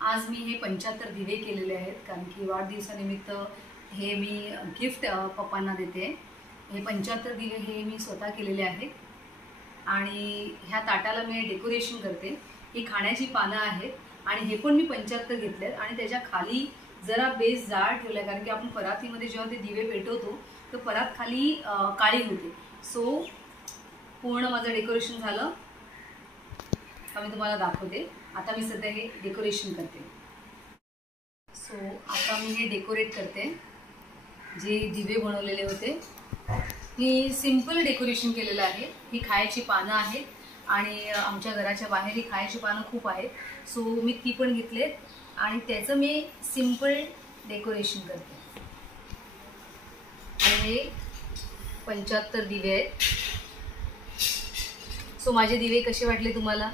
आज मी हे 75 दिवे केलेले आहेत, कारण की वाढदिवसानिमित्त हे मी गिफ्ट पप्पांना देते। हे 75 दिवे हे मी स्वतः केलेले आहेत आणि ह्या ताटाला मी डेकोरेशन करते। ही खाण्याची पानं आहेत आणि हे पण मी 75 घेतलेत आणि त्याच्या खाली जरा बेस जाड ठेवला, कारण की आपण परातीमध्ये जेव्हा ते दिवे पेटवतो तर परात खाली काळी होते। सो पूर्ण माझं डेकोरेशन झालं, मी तुम्हाला दाखवते। आता मी सध्या हे डेकोरेशन करते। सो आता मी हे डेकोरेट करते। जे दिवे बनवलेले होते मी सिंपल डेकोरेशन केलेलं आहे। ही खायची पानं आहेत आणि आमच्या घराच्या बाहेर ही खायची पानं खूप आहेत, सो मी ती पण घेतलेत आणि त्याचं मी सिंपल डेकोरेशन करते। आणि हे 75 दिवे आहेत। सो माझे दिवे कसे वाटले तुम्हाला?